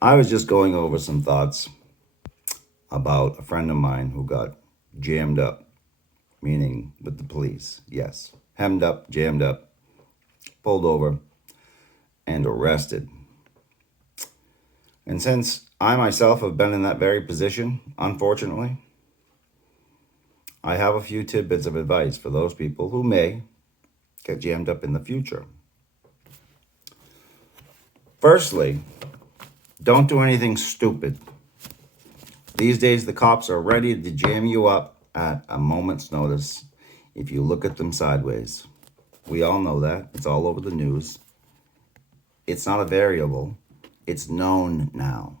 I was just going over some thoughts about a friend of mine who got jammed up, meaning with the police. Yes, hemmed up, jammed up, pulled over, and arrested. And since I myself have been in that very position, unfortunately, I have a few tidbits of advice for those people who may get jammed up in the future. Firstly, don't do anything stupid. These days, the cops are ready to jam you up at a moment's notice if you look at them sideways. We all know that. It's all over the news. It's not a variable. It's known now.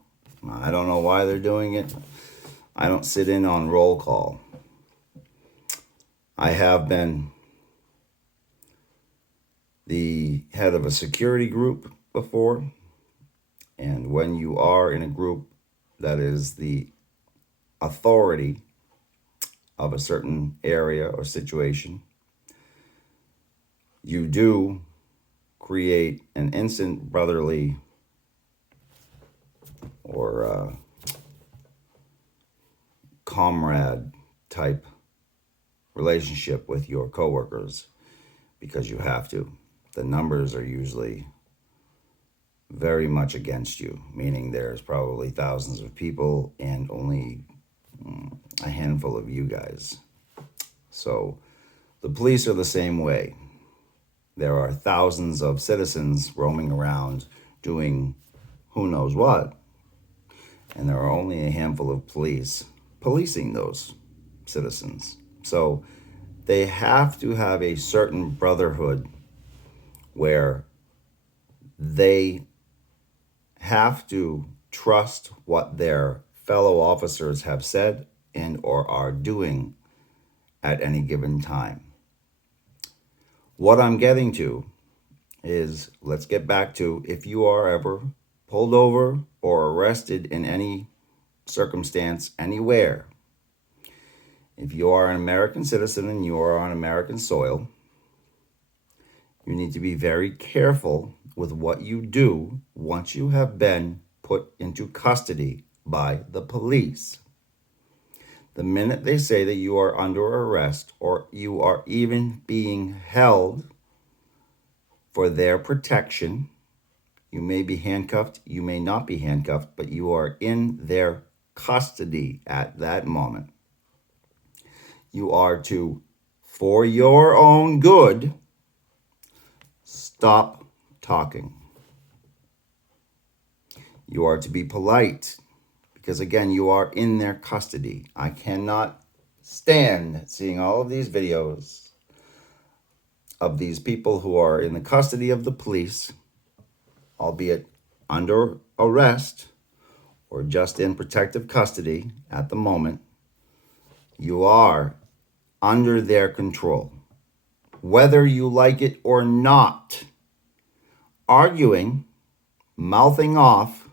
I don't know why they're doing it. I don't sit in on roll call. I have been the head of a security group before. And when you are in a group that is the authority of a certain area or situation, you do create an instant brotherly or comrade type relationship with your coworkers because you have to. The numbers are usually very much against you, meaning there's probably thousands of people and only a handful of you guys. So the police are the same way. There are thousands of citizens roaming around doing who knows what, and there are only a handful of police policing those citizens. So they have to have a certain brotherhood where they have to trust what their fellow officers have said and or are doing at any given time. What I'm getting to is, let's get back to, if you are ever pulled over or arrested in any circumstance anywhere, if you are an American citizen and you are on American soil, you need to be very careful with what you do once you have been put into custody by the police. The minute they say that you are under arrest or you are even being held for their protection, you may be handcuffed, you may not be handcuffed, but you are in their custody at that moment. You are to, for your own good, stop talking. You are to be polite because, again, you are in their custody. I cannot stand seeing all of these videos of these people who are in the custody of the police, albeit under arrest or just in protective custody at the moment. You are under their control, whether you like it or not. Arguing, mouthing off,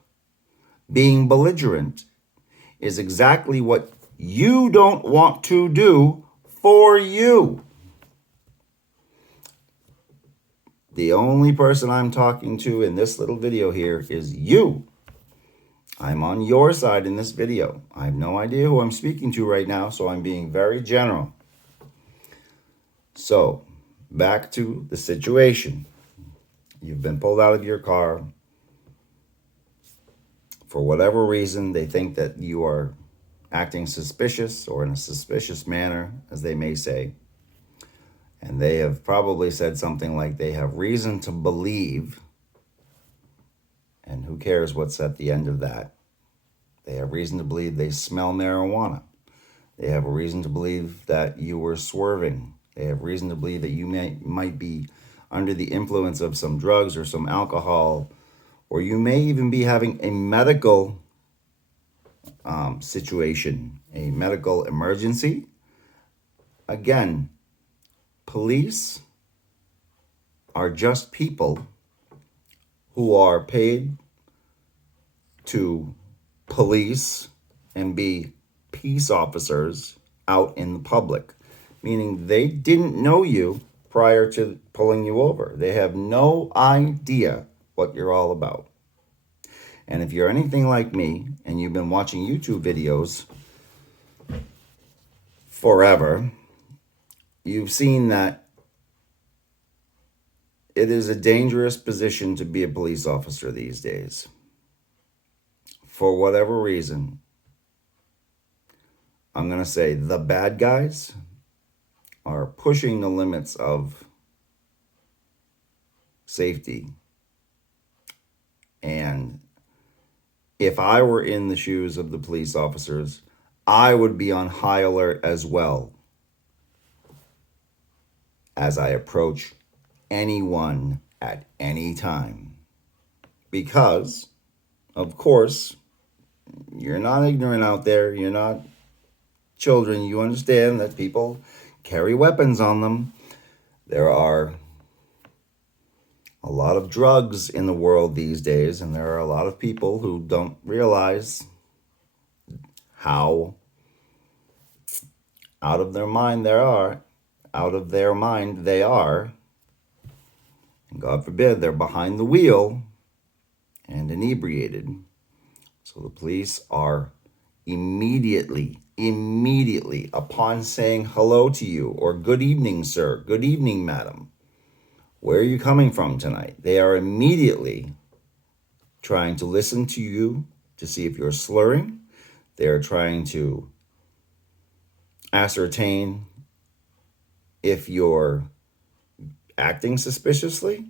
being belligerent is exactly what you don't want to do for you. The only person I'm talking to in this little video here is you. I'm on your side in this video. I have no idea who I'm speaking to right now, so I'm being very general. So, back to the situation. You've been pulled out of your car. For whatever reason, they think that you are acting suspicious or in a suspicious manner, as they may say. And they have probably said something like they have reason to believe, and who cares what's at the end of that. They have reason to believe they smell marijuana. They have a reason to believe that you were swerving. They have reason to believe that you might be under the influence of some drugs or some alcohol, or you may even be having a medical situation, a medical emergency. Again, police are just people who are paid to police and be peace officers out in the public, meaning they didn't know you prior to pulling you over. They have no idea what you're all about. And if you're anything like me and you've been watching YouTube videos forever, you've seen that it is a dangerous position to be a police officer these days. For whatever reason, I'm going to say the bad guys are pushing the limits of safety. And if I were in the shoes of the police officers, I would be on high alert as well as I approach anyone at any time. Because, of course, you're not ignorant out there. You're not children. You understand that people carry weapons on them. There are a lot of drugs in the world these days, and there are a lot of people who don't realize how out of their mind they are. And God forbid they're behind the wheel and inebriated. So the police are immediately upon saying hello to you, or good evening, sir, good evening, madam, where are you coming from tonight? They are immediately trying to listen to you to see if you're slurring. They're trying to ascertain if you're acting suspiciously,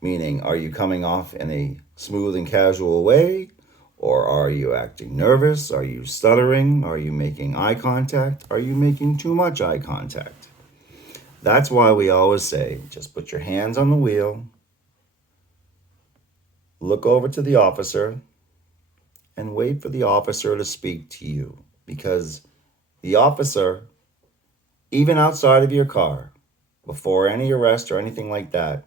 meaning, are you coming off in a smooth and casual way? Or are you acting nervous? Are you stuttering? Are you making eye contact? Are you making too much eye contact? That's why we always say, just put your hands on the wheel, look over to the officer, and wait for the officer to speak to you. Because the officer, even outside of your car, before any arrest or anything like that,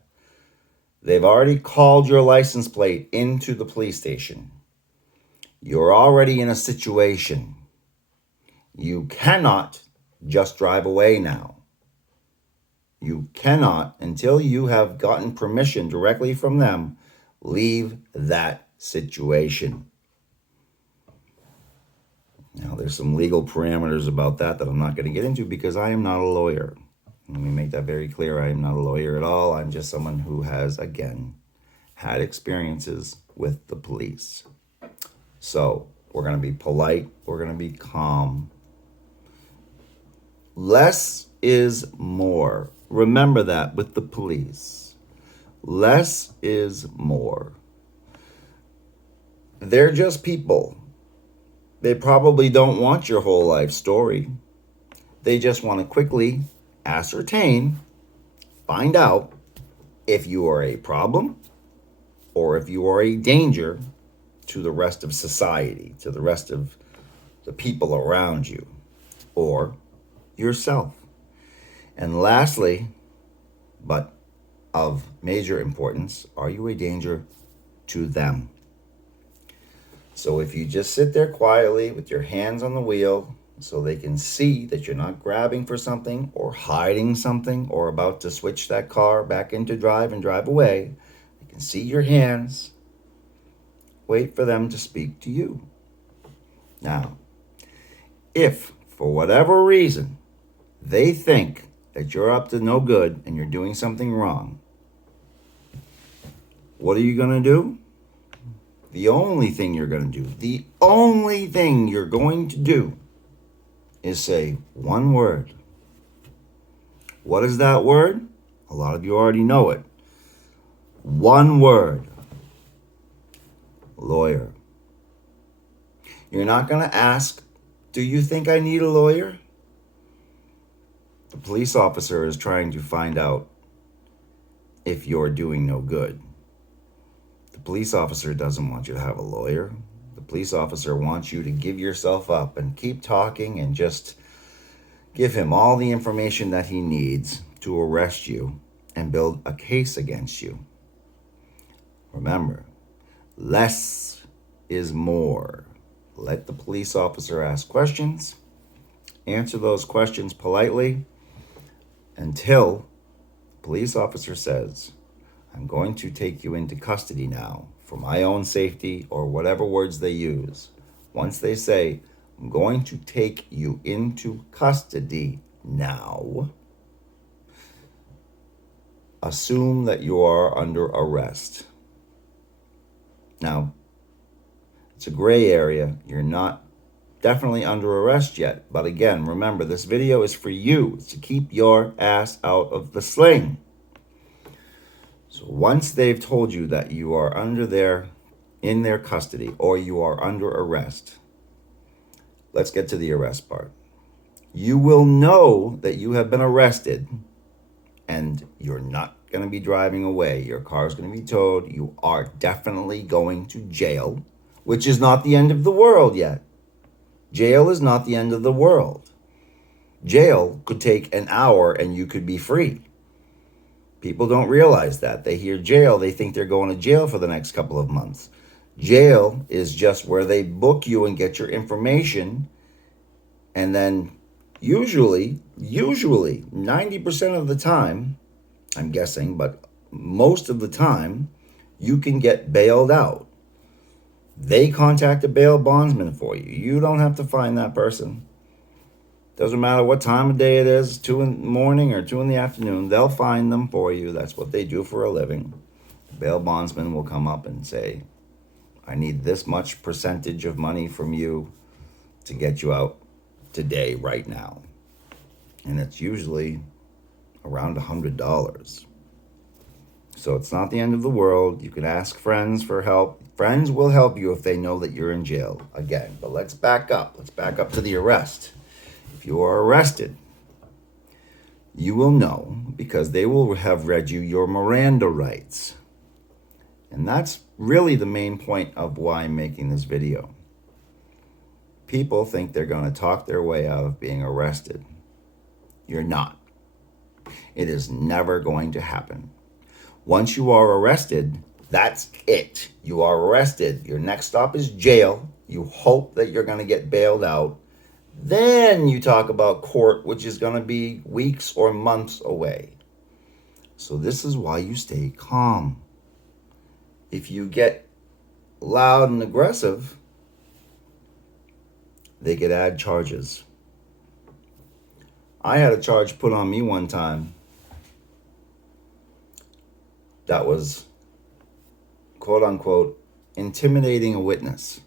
they've already called your license plate into the police station. You're already in a situation. You cannot just drive away now. You cannot, until you have gotten permission directly from them, leave that situation. Now, there's some legal parameters about that I'm not going to get into because I am not a lawyer. Let me make that very clear. I am not a lawyer at all. I'm just someone who has, again, had experiences with the police. So we're going to be polite. We're going to be calm. Less is more. Remember that with the police. Less is more. They're just people. They probably don't want your whole life story. They just want to quickly ascertain, find out if you are a problem or if you are a danger to the rest of society, to the rest of the people around you, or yourself. And lastly, but of major importance, are you a danger to them? So if you just sit there quietly with your hands on the wheel so they can see that you're not grabbing for something or hiding something or about to switch that car back into drive and drive away, they can see your hands. Wait for them to speak to you. Now, if for whatever reason they think that you're up to no good and you're doing something wrong, what are you going to do? The only thing you're going to do is say one word. What is that word? A lot of you already know it. One word. Lawyer. You're not going to ask, do you think I need a lawyer? The police officer is trying to find out if you're doing no good. The police officer doesn't want you to have a lawyer. The police officer wants you to give yourself up and keep talking and just give him all the information that he needs to arrest you and build a case against you. Remember, less is more. Let the police officer ask questions. Answer those questions politely until the police officer says, I'm going to take you into custody now for my own safety, or whatever words they use, once they say, I'm going to take you into custody now, assume that you are under arrest. Now, it's a gray area. You're not definitely under arrest yet. But again, remember, this video is for you. It's to keep your ass out of the sling. So once they've told you that you are in their custody, or you are under arrest, let's get to the arrest part. You will know that you have been arrested, and you're not going to be driving away. Your car is going to be towed. You are definitely going to jail, which is not the end of the world yet. Jail is not the end of the world. Jail could take an hour and you could be free. People don't realize that. They hear jail, they think they're going to jail for the next couple of months. Jail is just where they book you and get your information, and then usually 90% of the time, I'm guessing, but most of the time, you can get bailed out. They contact a bail bondsman for you. You don't have to find that person. Doesn't matter what time of day it is, 2 in the morning or 2 in the afternoon, they'll find them for you. That's what they do for a living. The bail bondsman will come up and say, I need this much percentage of money from you to get you out today, right now. And it's usually around $100. So it's not the end of the world. You can ask friends for help. Friends will help you if they know that you're in jail again. But let's back up. Let's back up to the arrest. If you are arrested, you will know because they will have read you your Miranda rights. And that's really the main point of why I'm making this video. People think they're going to talk their way out of being arrested. You're not. It is never going to happen. Once you are arrested, that's it. You are arrested. Your next stop is jail. You hope that you're going to get bailed out. Then you talk about court, which is going to be weeks or months away. So this is why you stay calm. If you get loud and aggressive, they could add charges. I had a charge put on me one time that was, quote unquote, intimidating a witness.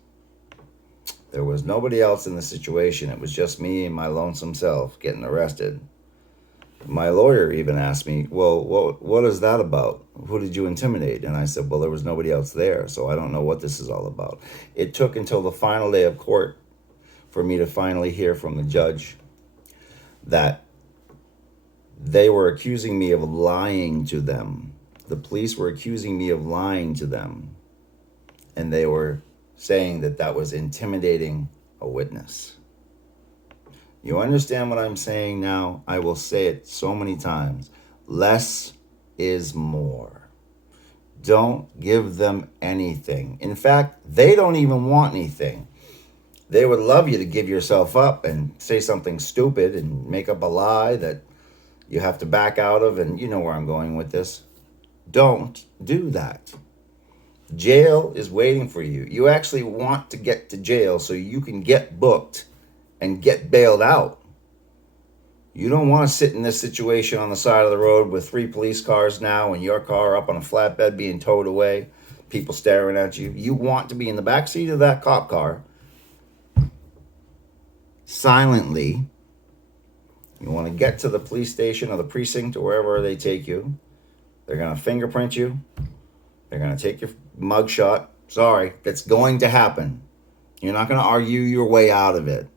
There was nobody else in the situation. It was just me and my lonesome self getting arrested. My lawyer even asked me, well, what is that about? Who did you intimidate? And I said, well, there was nobody else there, so I don't know what this is all about. It took until the final day of court for me to finally hear from the judge that they were accusing me of lying to them. The police were accusing me of lying to them. And they were saying that that was intimidating a witness. You understand what I'm saying now? I will say it so many times. Less is more. Don't give them anything. In fact, they don't even want anything. They would love you to give yourself up and say something stupid and make up a lie that you have to back out of, and you know where I'm going with this. Don't do that. Jail is waiting for you. You actually want to get to jail so you can get booked and get bailed out. You don't want to sit in this situation on the side of the road with 3 police cars now and your car up on a flatbed being towed away, people staring at you. You want to be in the back seat of that cop car, silently. You want to get to the police station or the precinct or wherever they take you. They're going to fingerprint you. They're going to take your mugshot. Sorry, it's going to happen. You're not going to argue your way out of it.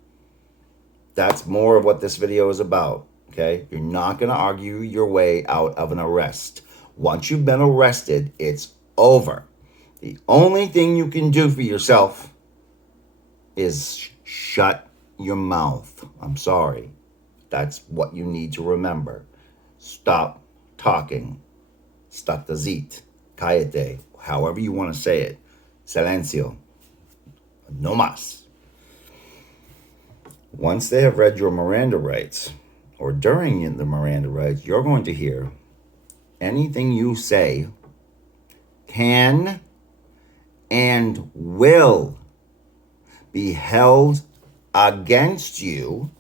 That's more of what this video is about, okay? You're not going to argue your way out of an arrest. Once you've been arrested, it's over. The only thing you can do for yourself is shut your mouth. I'm sorry. That's what you need to remember. Stop talking. State zit. Cállate. However you want to say it. Silencio. No más. Once they have read your Miranda rights, or during the Miranda rights, you're going to hear anything you say can and will be held against you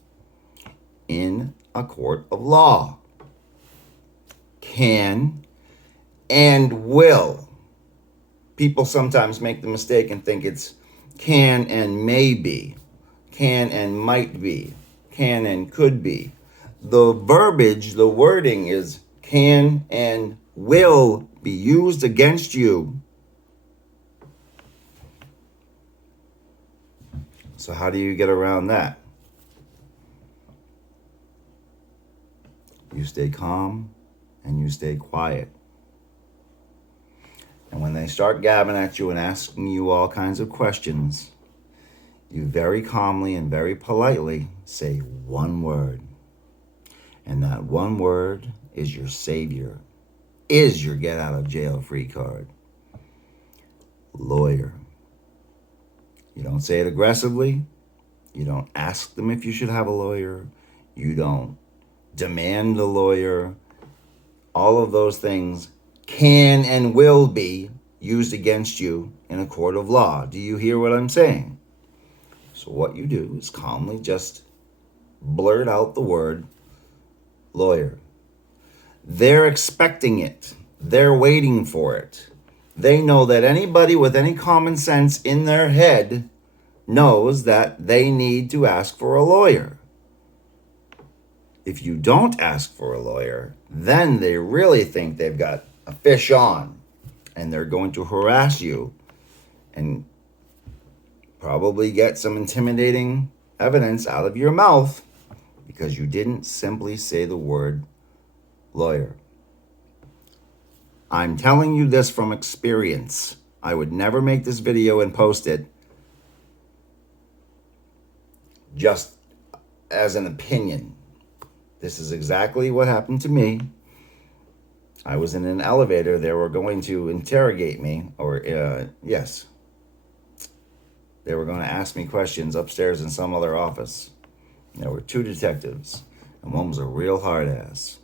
in a court of law. Can and will. People sometimes make the mistake and think it's can and may be, can and might be, can and could be. The verbiage, the wording is can and will be used against you. So how do you get around that? You stay calm and you stay quiet. And when they start gabbing at you and asking you all kinds of questions, you very calmly and very politely say one word. And that one word is your savior, is your get out of jail free card. Lawyer. You don't say it aggressively. You don't ask them if you should have a lawyer. You don't demand a lawyer. All of those things can and will be used against you in a court of law. Do you hear what I'm saying? So what you do is calmly just blurt out the word lawyer. They're expecting it. They're waiting for it. They know that anybody with any common sense in their head knows that they need to ask for a lawyer. If you don't ask for a lawyer, then they really think they've got a fish on, and they're going to harass you and probably get some intimidating evidence out of your mouth because you didn't simply say the word lawyer. I'm telling you this from experience. I would never make this video and post it just as an opinion. This is exactly what happened to me. I was in an elevator. They were going to interrogate me, yes. They were going to ask me questions upstairs in some other office. There were two detectives, and one was a real hard ass.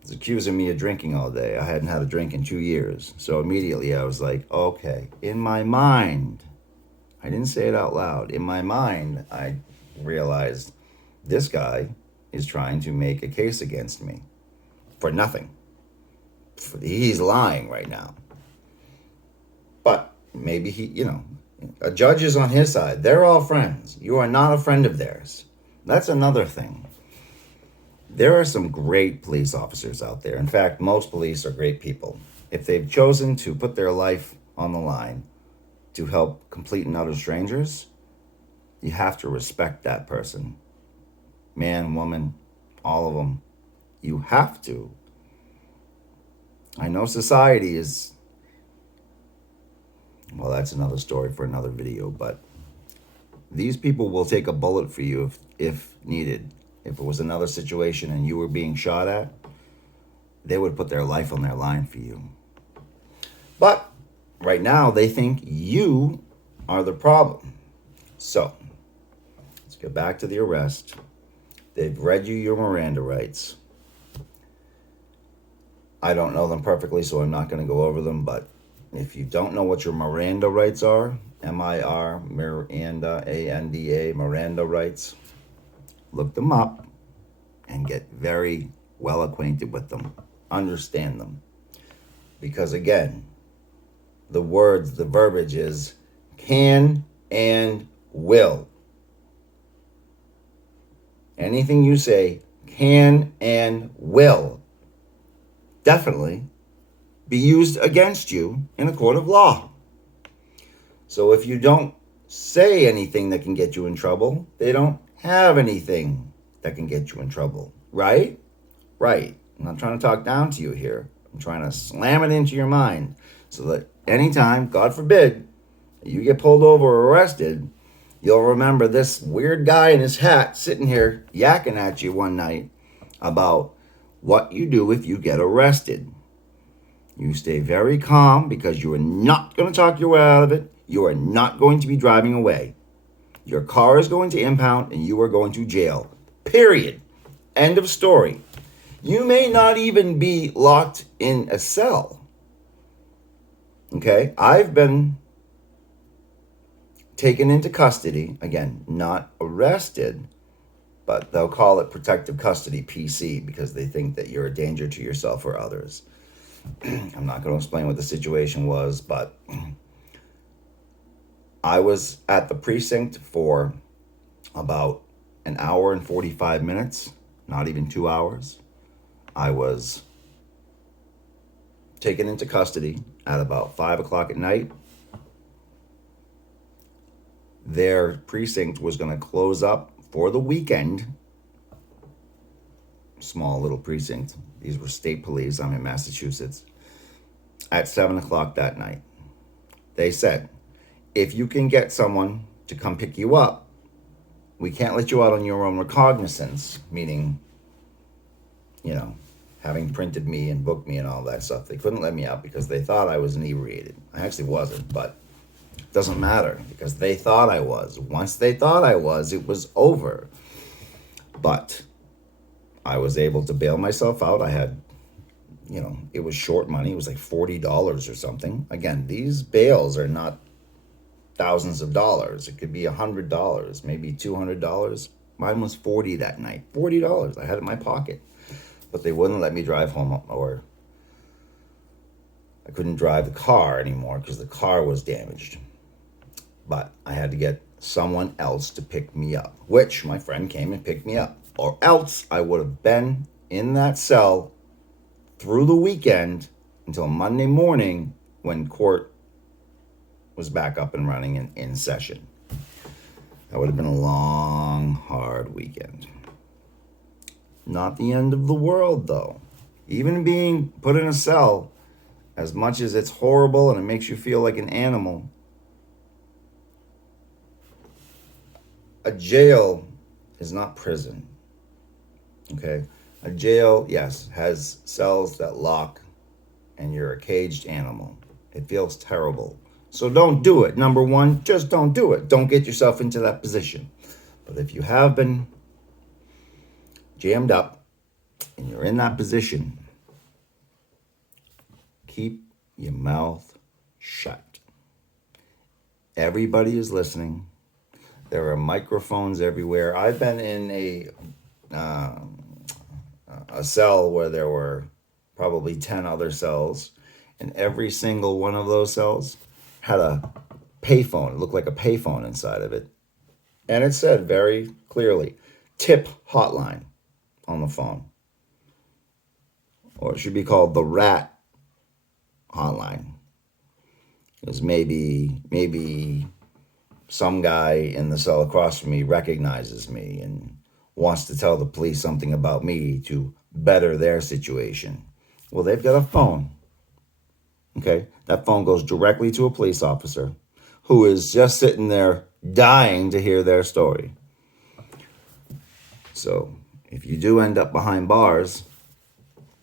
He was accusing me of drinking all day. I hadn't had a drink in 2 years. So immediately I was like, okay. In my mind, I didn't say it out loud. In my mind, I realized this guy is trying to make a case against me for nothing. He's lying right now. But maybe a judge is on his side. They're all friends. You are not a friend of theirs. That's another thing. There are some great police officers out there. In fact, most police are great people. If they've chosen to put their life on the line to help complete and utter strangers, you have to respect that person. Man, woman, all of them. You have to. I know society is, well, that's another story for another video, but these people will take a bullet for you if needed. If it was another situation and you were being shot at, they would put their life on their line for you. But right now, they think you are the problem. So, let's get back to the arrest. They've read you your Miranda rights. I don't know them perfectly, so I'm not going to go over them, but if you don't know what your Miranda rights are, M-I-R, Miranda, A-N-D-A, Miranda rights, look them up and get very well acquainted with them. Understand them. Because again, the words, the verbiage is can and will. Anything you say can and will definitely be used against you in a court of law. So if you don't say anything that can get you in trouble, they don't have anything that can get you in trouble, right? Right. I'm not trying to talk down to you here. I'm trying to slam it into your mind so that anytime, God forbid, you get pulled over or arrested, you'll remember this weird guy in his hat sitting here yakking at you one night about what you do if you get arrested. You stay very calm because you are not going to talk your way out of it. You are not going to be driving away. Your car is going to impound and you are going to jail. Period. End of story. You may not even be locked in a cell. Okay? I've been taken into custody, again, not arrested, but they'll call it protective custody, PC, because they think that you're a danger to yourself or others. I'm not going to explain what the situation was, but I was at the precinct for about an hour and 45 minutes, not even 2 hours. I was taken into custody at about 5 o'clock at night. Their precinct was going to close up for the weekend. Small little precinct. These were state police. I'm in Massachusetts. At 7 o'clock that night. They said, if you can get someone to come pick you up, we can't let you out on your own recognizance, meaning, having printed me and booked me and all that stuff. They couldn't let me out because they thought I was inebriated. I actually wasn't, but it doesn't matter because they thought I was. Once they thought I was, it was over. But I was able to bail myself out. I had, it was short money. It was like $40 or something. Again, these bails are not thousands of dollars. It could be $100, maybe $200. Mine was $40 that night. $40. I had it in my pocket. But they wouldn't let me drive home, or I couldn't drive the car anymore because the car was damaged. But I had to get someone else to pick me up, which my friend came and picked me up. Or else I would have been in that cell through the weekend until Monday morning when court was back up and running and in session. That would have been a long, hard weekend. Not the end of the world, though. Even being put in a cell, as much as it's horrible and it makes you feel like an animal, a jail is not prison. Okay? A jail, yes, has cells that lock, and you're a caged animal. It feels terrible. So don't do it. Number one, just don't do it. Don't get yourself into that position. But if you have been jammed up and you're in that position, keep your mouth shut. Everybody is listening. There are microphones everywhere. I've been in a cell where there were probably 10 other cells, and every single one of those cells had a payphone. It looked like a payphone inside of it. And it said very clearly, tip hotline on the phone. Or it should be called the rat hotline. Because maybe some guy in the cell across from me recognizes me and wants to tell the police something about me to better their situation. Well, they've got a phone. Okay? That phone goes directly to a police officer who is just sitting there dying to hear their story. So, if you do end up behind bars,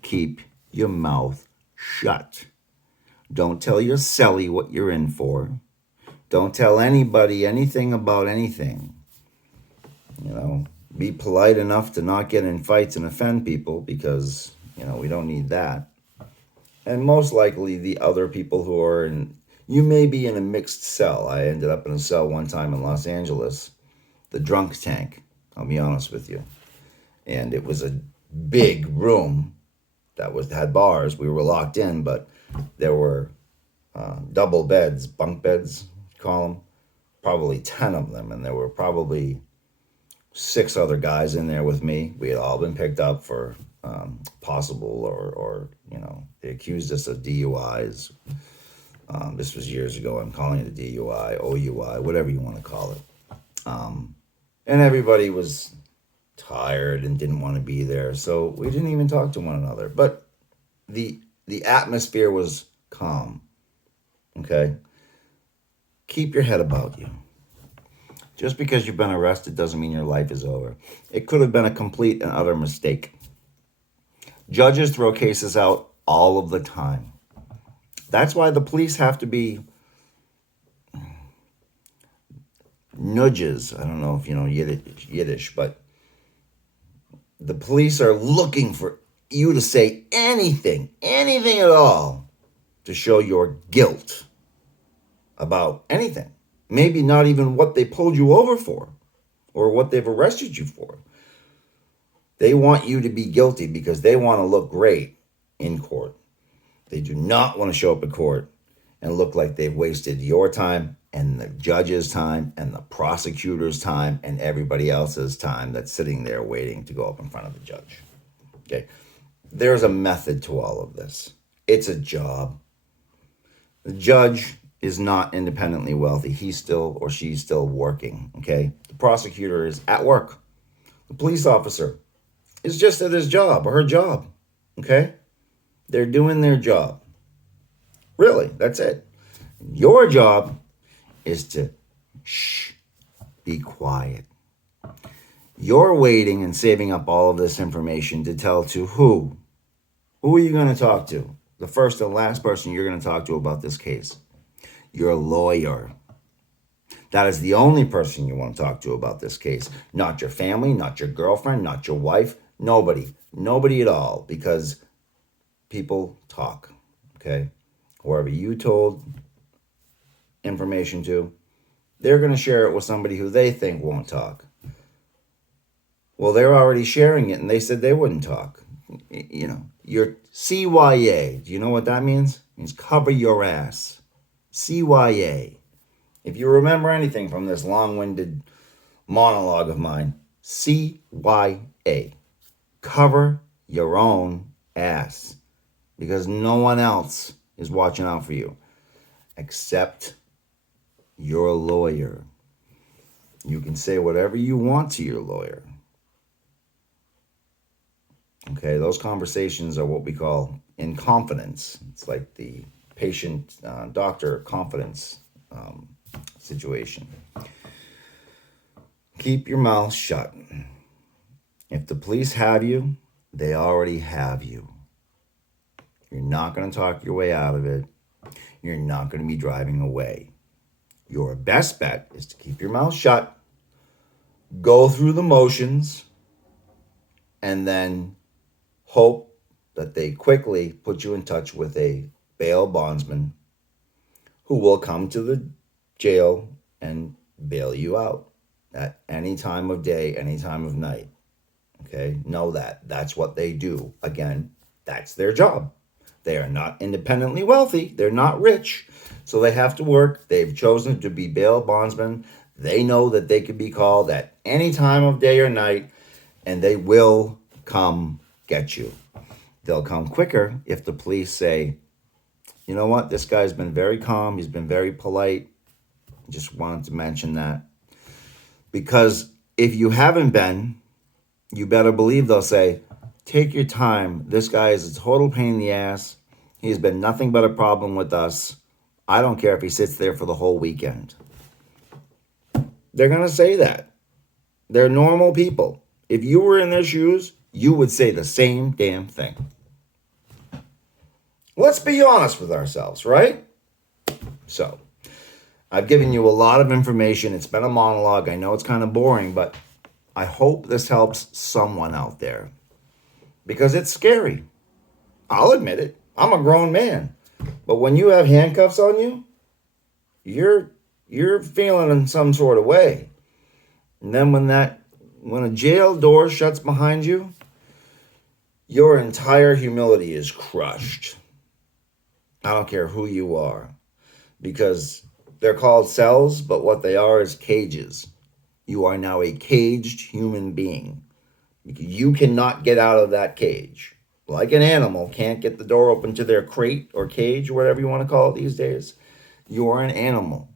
keep your mouth shut. Don't tell your cellie what you're in for. Don't tell anybody anything about anything. Be polite enough to not get in fights and offend people because, we don't need that. And most likely the other people who are in, you may be in a mixed cell. I ended up in a cell one time in Los Angeles, the drunk tank, I'll be honest with you. And it was a big room that had bars. We were locked in, but there were double beds, bunk beds, call them, probably 10 of them. And there were probably 6 other guys in there with me. We had all been picked up for possible or they accused us of DUIs. This was years ago. I'm calling it a DUI, OUI, whatever you want to call it. And everybody was tired and didn't want to be there. So we didn't even talk to one another. But the atmosphere was calm. Okay? Keep your head about you. Just because you've been arrested doesn't mean your life is over. It could have been a complete and utter mistake. Judges throw cases out all of the time. That's why the police have to be nudges. I don't know if you know Yiddish, but the police are looking for you to say anything at all to show your guilt about anything. Maybe not even what they pulled you over for or what they've arrested you for. They want you to be guilty because they want to look great in court. They do not want to show up at court and look like they've wasted your time and the judge's time and the prosecutor's time and everybody else's time that's sitting there waiting to go up in front of the judge. Okay. There's a method to all of this. It's a job. The judge is not independently wealthy. He's still or she's still working. Okay. The prosecutor is at work. The police officer is just at his job or her job. Okay. They're doing their job. Really, that's it. Your job is to be quiet. You're waiting and saving up all of this information to tell to who? Who are you going to talk to? The first and last person you're going to talk to about this case. Your lawyer. That is the only person you want to talk to about this case. Not your family, not your girlfriend, not your wife, nobody. Nobody at all, because people talk, okay? Whoever you told information to, they're going to share it with somebody who they think won't talk. Well, they're already sharing it, and they said they wouldn't talk. You know, your CYA, do you know what that means? It means cover your ass. CYA. If you remember anything from this long-winded monologue of mine, CYA. Cover your own ass. Because no one else is watching out for you except your lawyer. You can say whatever you want to your lawyer. Okay, those conversations are what we call in confidence. It's like the patient-doctor confidence situation. Keep your mouth shut. If the police have you, they already have you. You're not going to talk your way out of it. You're not going to be driving away. Your best bet is to keep your mouth shut, go through the motions, and then hope that they quickly put you in touch with a bail bondsman who will come to the jail and bail you out at any time of day, any time of night. Okay? Know that. That's what they do. Again, that's their job. They are not independently wealthy. They're not rich. So they have to work. They've chosen to be bail bondsmen. They know that they could be called at any time of day or night, and they will come get you. They'll come quicker if the police say, you know what, this guy's been very calm. He's been very polite. Just wanted to mention that. Because if you haven't been, you better believe they'll say, take your time. This guy is a total pain in the ass. He's been nothing but a problem with us. I don't care if he sits there for the whole weekend. They're going to say that. They're normal people. If you were in their shoes, you would say the same damn thing. Let's be honest with ourselves, right? So, I've given you a lot of information. It's been a monologue. I know it's kind of boring, but I hope this helps someone out there. Because it's scary. I'll admit it. I'm a grown man. But when you have handcuffs on you, you're feeling in some sort of way. And then when a jail door shuts behind you, your entire humility is crushed. I don't care who you are. Because they're called cells, but what they are is cages. You are now a caged human being. You cannot get out of that cage. Like an animal can't get the door open to their crate or cage or whatever you want to call it these days. You are an animal.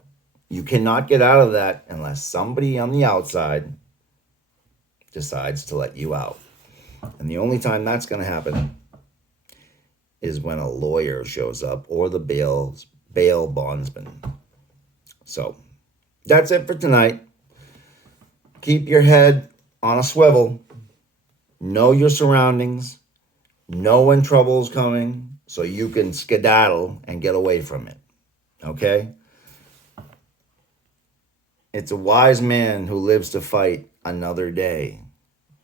You cannot get out of that unless somebody on the outside decides to let you out. And the only time that's going to happen is when a lawyer shows up or the bail bondsman. So that's it for tonight. Keep your head on a swivel. Know your surroundings. Know when trouble's coming so you can skedaddle and get away from it. Okay? It's a wise man who lives to fight another day.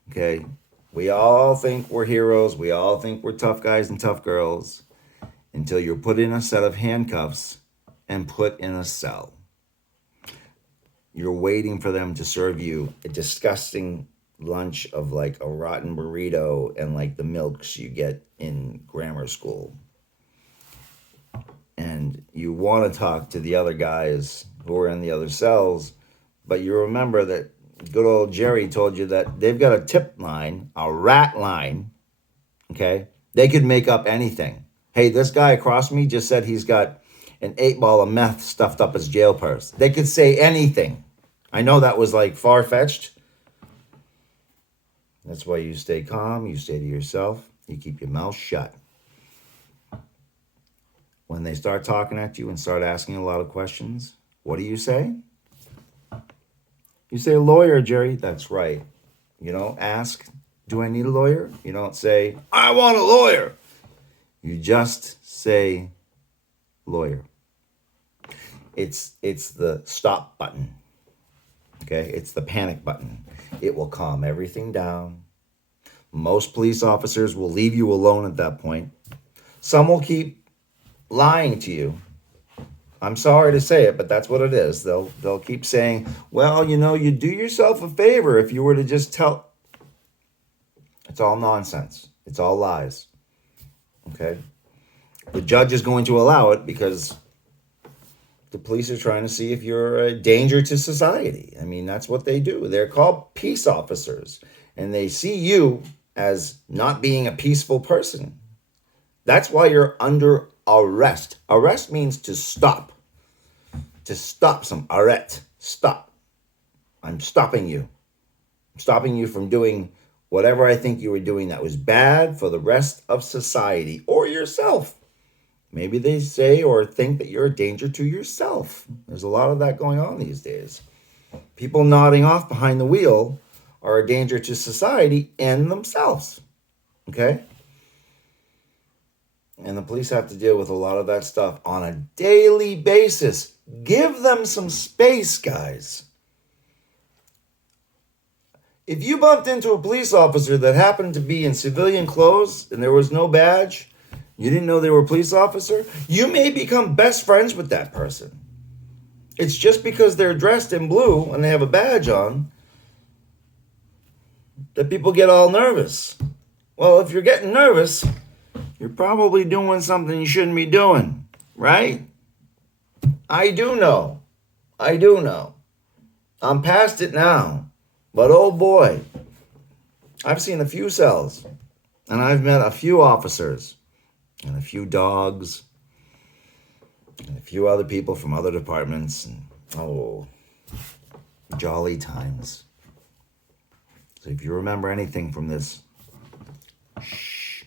Okay? We all think we're heroes. We all think we're tough guys and tough girls until you're put in a set of handcuffs and put in a cell. you're waiting for them to serve you a disgusting lunch of like a rotten burrito and like the milks you get in grammar school. And you want to talk to the other guys who are in the other cells, but you remember that good old Jerry told you that they've got a tip line, a rat line, okay? They could make up anything. Hey, this guy across me just said he's got an 8-ball of meth stuffed up his jail purse. They could say anything. I know that was like far-fetched. That's why you stay calm, you stay to yourself, you keep your mouth shut. When they start talking at you and start asking a lot of questions, what do you say? You say, lawyer, Jerry. That's right. You don't ask, do I need a lawyer? You don't say, I want a lawyer. You just say, lawyer. It's the stop button. Okay? It's the panic button. It will calm everything down. Most police officers will leave you alone at that point. Some will keep lying to you. I'm sorry to say it, but that's what it is. They'll keep saying, well, you'd do yourself a favor if you were to just tell. It's all nonsense. It's all lies. Okay? The judge is going to allow it because the police are trying to see if you're a danger to society. I mean, that's what they do. They're called peace officers, and they see you as not being a peaceful person. That's why you're under arrest. Arrest means to stop. To stop some. Arrest. Stop. I'm stopping you. I'm stopping you from doing whatever I think you were doing that was bad for the rest of society or yourself. Maybe they say or think that you're a danger to yourself. There's a lot of that going on these days. People nodding off behind the wheel are a danger to society and themselves. Okay? And the police have to deal with a lot of that stuff on a daily basis. Give them some space, guys. If you bumped into a police officer that happened to be in civilian clothes and there was no badge, you didn't know they were a police officer, you may become best friends with that person. It's just because they're dressed in blue and they have a badge on that people get all nervous. Well, if you're getting nervous, you're probably doing something you shouldn't be doing, right? I do know. I'm past it now. But oh boy, I've seen a few cells, and I've met a few officers, and a few dogs, and a few other people from other departments, and oh, jolly times. So if you remember anything from this, shh,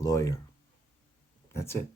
lawyer. That's it.